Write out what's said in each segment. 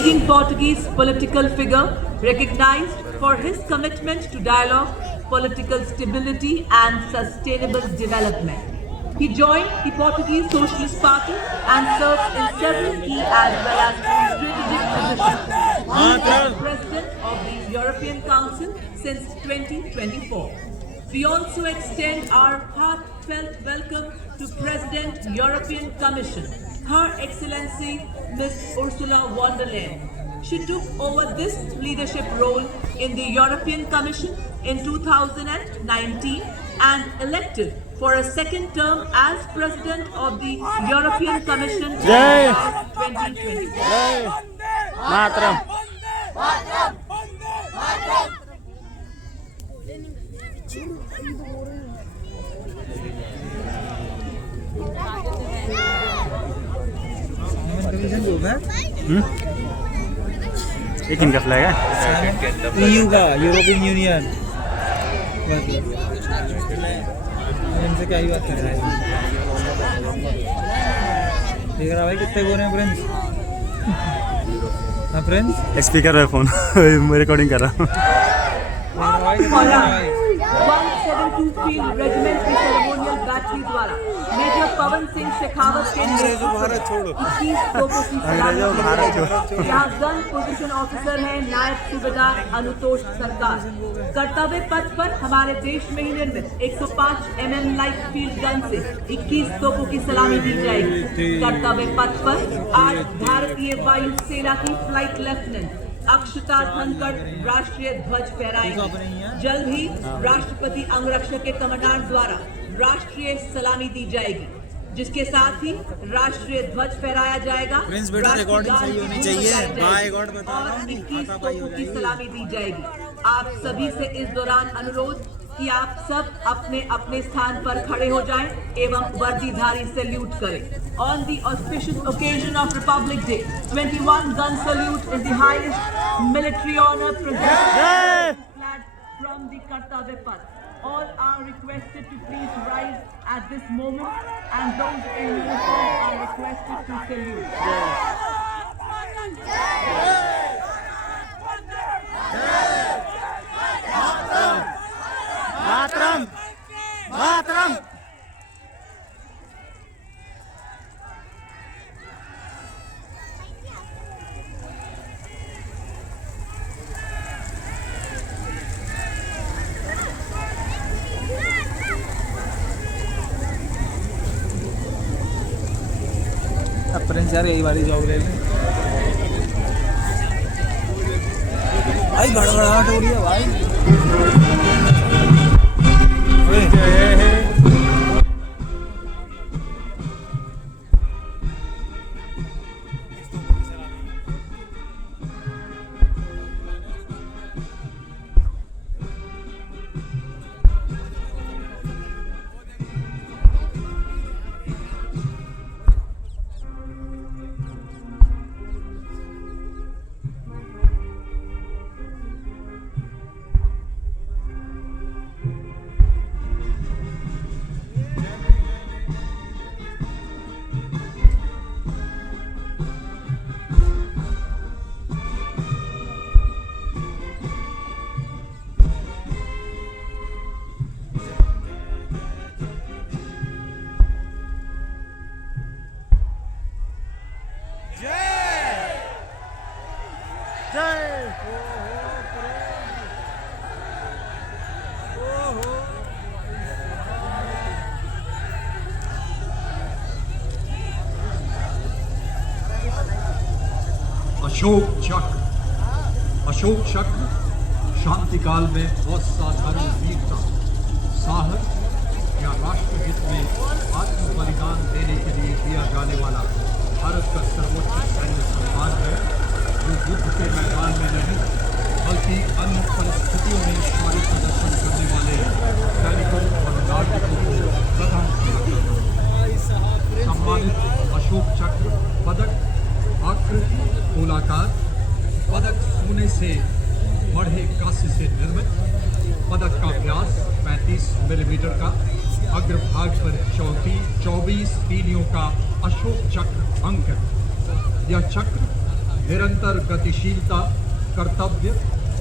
Leading Portuguese political figure, recognized for his commitment to dialogue, political stability and sustainable development. He joined the Portuguese Socialist Party and served in several key as well as strategic positions. He is President of the European Council since 2024. We also extend our heartfelt welcome to President European Commission, Her Excellency Ms. Ursula von der Leyen. She took over this leadership role in the European Commission in 2019 and elected for a second term as President of the European Commission in 2020. ये किनका flag है? EU का, European union. इनसे क्या ही बात कर रहा है? देख रहा भाई कितने गोरे हैं फ्रेंड्स? हाँ फ्रेंड्स? स्पीकर है फोन, मैं रिकॉर्डिंग कर रहा हूँ। 172 फील्ड रेजिमेंट की सेरेमोनियल बैटरी द्वारा मेजर पवन सिंह शेखावत के यहाँ गन पोजीशन ऑफिसर है नायब सूबेदार अनुतोष सरकार। कर्तव्य पथ पर हमारे देश में ही निर्मित 105 mm लाइट फील्ड गन से 21 तोपों की सलामी दी जाएगी। कर्तव्य पथ पर आज भारतीय वायु सेना की फ्लाइट लेफ्टिनेंट अक्षता धनखड़ राष्ट्रीय ध्वज फहराएंगे। जल्द ही राष्ट्रपति अंगरक्षक के कमांडेंट द्वारा राष्ट्रीय सलामी दी जाएगी, जिसके साथ ही राष्ट्रीय ध्वज फहराया जाएगा। रिकॉर्डिंग सही होनी चाहिए। और 21 तोपों की सलामी दी जाएगी। आप सभी से इस दौरान अनुरोध कि आप सब अपने अपने स्थान पर खड़े हो जाएं एवं वर्दीधारी सैल्यूट करें। On the auspicious occasion of Republic Day, 21 gun salute is the highest military honor presented from the Kartavya Path. All are requested to please rise at this moment, and those in uniform are requested to salute. Mataram, Mataram. Friends यार यही वाली job ले लें भाई। गड़गड़ाहट हो रही है भाई। अशोक चक्र शांति काल में असाधारण वीरता, साहस या राष्ट्रहित में आत्म बलिदान देने के लिए दिया जाने वाला भारत का सर्वोच्च सैन्य सम्मान है, जो युद्ध के मैदान में नहीं बल्कि अन्य परिस्थितियों में शौर्य प्रदर्शन करने वाले सैनिकों और नागरिकों को प्रदान किया जाता है। सम्मानित अशोक चक्र पदक आकृति गोलाकार पदक सोने से बढ़े कांस्य से निर्मित, पदक का व्यास 35 मिलीमीटर का, अग्रभाग पर 24 तीलियों का अशोक चक्र अंकित। यह चक्र निरंतर गतिशीलता, कर्तव्य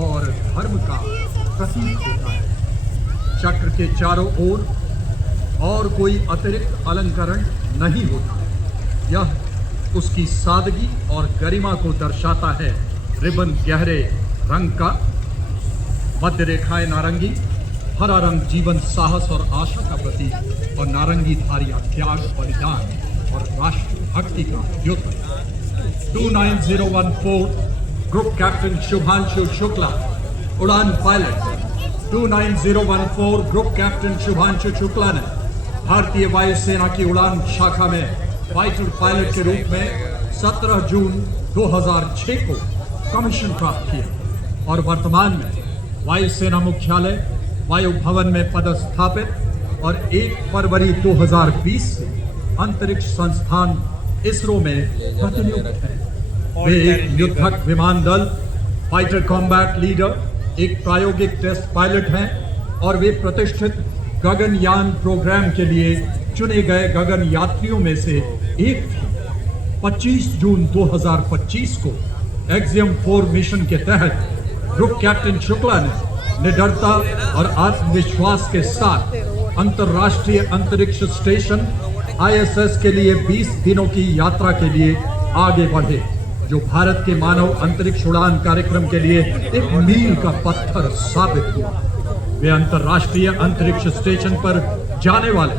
और धर्म का प्रतीक होता है। चक्र के चारों ओर और कोई अतिरिक्त अलंकरण नहीं होता। यह उसकी सादगी और गरिमा को दर्शाता है। रिबन गहरे रंग का, मध्य रेखाएं नारंगी, हरा रंग जीवन, साहस और आशा का प्रतीक, और नारंगी धारियां त्याग, बलिदान और राष्ट्रभक्ति का द्योतक। 29014 ग्रुप कैप्टन शुभांशु शुक्ला, उड़ान pilot. 29014 group captain Shubhanshu Shukla ने भारतीय वायुसेना की उड़ान शाखा में फाइटर पायलट के रूप में 17 जून 2006 को कमीशन प्राप्त किया और वर्तमान में वायुसेना मुख्यालय वायु भवन में पदस्थापित और 1 फरवरी 2020 से अंतरिक्ष संस्थान इसरो में प्रतिनियुक्त है। वे एक युद्धक विमान दल, फाइटर कॉम्बैट लीडर, एक प्रायोगिक टेस्ट पायलट हैं और वे प्रतिष्ठित गगनयान प्रोग्राम के लिए चुने गए गगन यात्रियों में से एक थे। 25 जून 2025 को एक्सियम 4 मिशन के तहत ग्रुप कैप्टन शुक्ला ने निडरता और आत्मविश्वास के साथ अंतर्राष्ट्रीय अंतरिक्ष स्टेशन ISS के लिए 20 दिनों की यात्रा के लिए आगे बढ़े, जो भारत के मानव अंतरिक्ष उड़ान कार्यक्रम के लिए एक मील का पत्थर साबित हुआ। वे अंतर्राष्ट्रीय अंतरिक्ष स्टेशन पर जाने वाले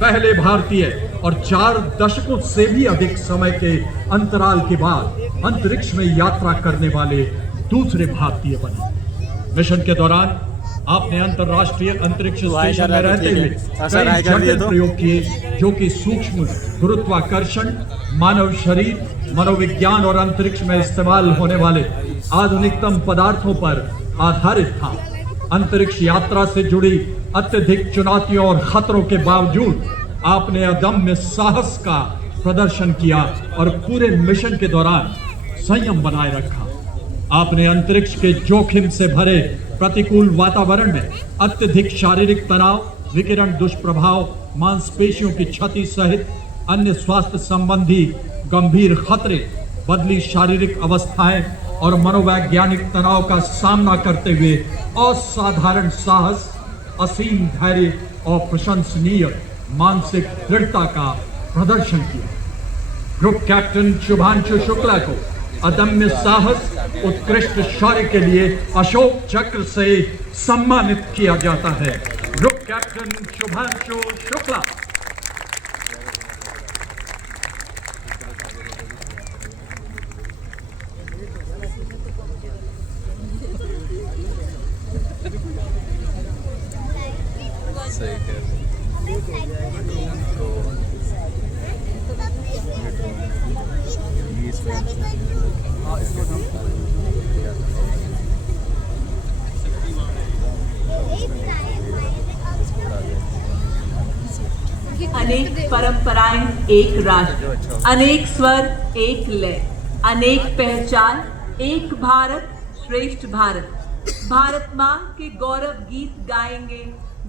पहले भारतीय और 4 दशकों से भी अधिक समय के अंतराल के बाद अंतरिक्ष में यात्रा करने वाले दूसरे भारतीय बने। मिशन के दौरान आपने अंतर्राष्ट्रीय अंतरिक्ष स्टेशन में रहते हुए कई जटिल प्रयोग किए, जो कि सूक्ष्म गुरुत्वाकर्षण, मानव शरीर, मनोविज्ञान और अंतरिक्ष में इस्तेमाल होने वाले आधुनिकतम पदार्थों पर आधारित था। अंतरिक्ष यात्रा से जुड़ी अत्यधिक चुनौतियों और खतरों के बावजूद आपने अदम्य साहस का प्रदर्शन किया और पूरे मिशन के दौरान संयम बनाए रखा। आपने अंतरिक्ष के जोखिम से भरे प्रतिकूल वातावरण में अत्यधिक शारीरिक तनाव, विकिरण दुष्प्रभाव, मांसपेशियों की क्षति सहित अन्य स्वास्थ्य संबंधी गंभीर खतरे, बदली शारीरिक अवस्थाएं और मनोवैज्ञानिक तनाव का सामना करते हुए असाधारण साहस, असीम धैर्य और प्रशंसनीय मानसिक दृढ़ता का प्रदर्शन किया। ग्रुप कैप्टन शुभांशु शुक्ला को अदम्य साहस, उत्कृष्ट शौर्य के लिए अशोक चक्र से सम्मानित किया जाता है। Group captain Shubhanshu Shukla. अनेक परंपराएं एक राष्ट्र, अनेक स्वर एक लय, अनेक पहचान एक भारत श्रेष्ठ भारत। भारत माँ के गौरव गीत गाएंगे।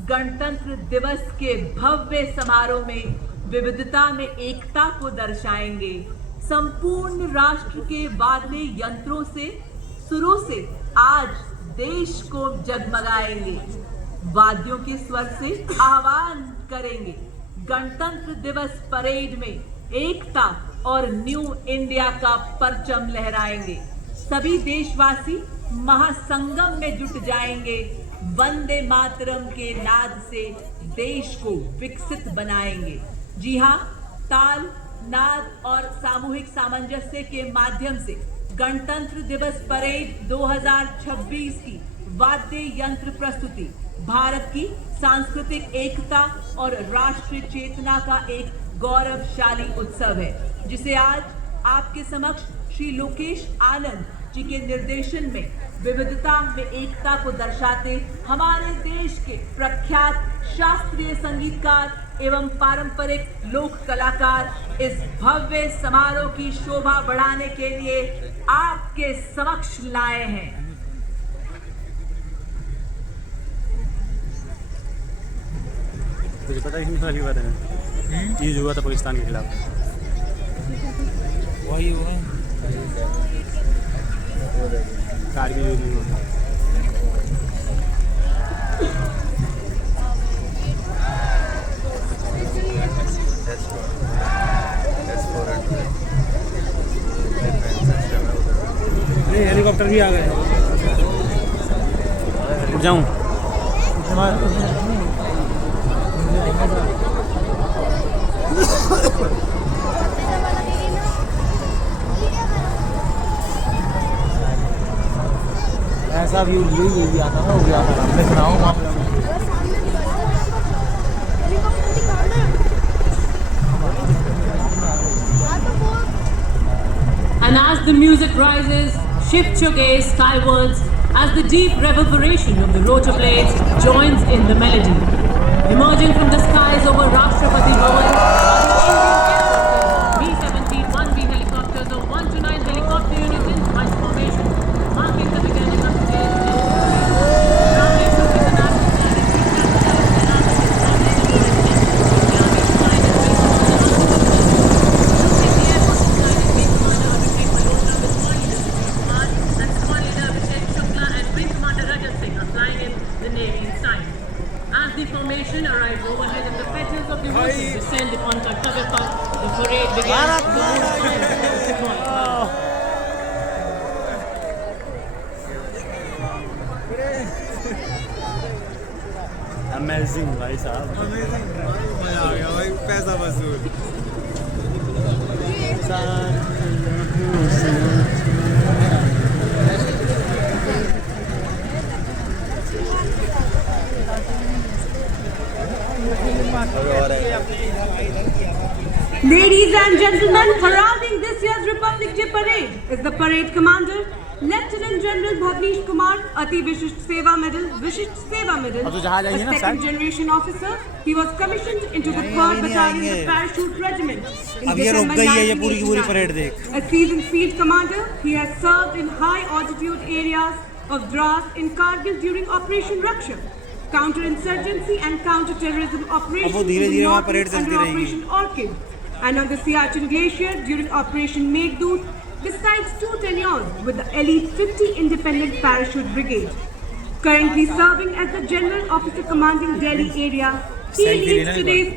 गणतंत्र दिवस के भव्य समारोह में विविधता में एकता को दर्शाएंगे। संपूर्ण राष्ट्र के वाद्य यंत्रों से, सुरों से आज देश को जगमगाएंगे। वाद्यों के स्वर से आह्वान करेंगे। गणतंत्र दिवस परेड में एकता और न्यू इंडिया का परचम लहराएंगे। सभी देशवासी महासंगम में जुट जाएंगे। वंदे मातरम के नाद से देश को विकसित बनाएंगे। जी हाँ, ताल, नाद और सामूहिक सामंजस्य के माध्यम से गणतंत्र दिवस परेड 2026 की वाद्य यंत्र प्रस्तुति भारत की सांस्कृतिक एकता और राष्ट्रीय चेतना का एक गौरवशाली उत्सव है, जिसे आज आपके समक्ष श्री लोकेश आनंद जी के निर्देशन में विविधता में एकता को दर्शाते हमारे देश के प्रख्यात शास्त्रीय संगीतकार एवं पारंपरिक लोक कलाकार इस भव्य समारोह की शोभा बढ़ाने के लिए आपके समक्ष लाए हैं। तुझे पता है हिंदुस्तान के बारे में? ईद हुआ था पाकिस्तान के खिलाफ। वही हुआ। गाड़ी में नहीं होता हेलीकॉप्टर भी आ गए। उठ जाऊं ऐसा व्यू भी आता ना, हो गया था मैं सुनाऊं मामला। And as the music rises, shift your gaze skywards as the deep reverberation of the rotor blades joins in the melody. Emerging from the skies over Rashtrapati Bhavan are the Indian Air Force's B-17 1B helicopters of 1 to 9 helicopter units in joint formation, marking the beginning of today's As the formation arrives overhead and the petals of the roses descend upon Kartavya Path, the parade begins. Amazing भाई साहब मजा आ गया भाई, पैसा वसूल। Ladies and gentlemen, heralding this year's Republic Day Parade is the Parade Commander, Lieutenant General Bhavnish Kumar, Ati Vishisht Seva Medal, a second generation officer. He was commissioned into the 3rd Battalion of Parachute Regiment in December 1989. A seasoned field commander, he has served in high altitude areas of Dras in Kargil during Operation Raksha, counter-insurgency and counter-terrorism operations in the north under Operation Orchid, and on the Siachen Glacier during Operation Meghdoot, besides 2 tenures with the elite 50 Independent Parachute Brigade. Currently serving as the General Officer commanding Delhi area, he leads today's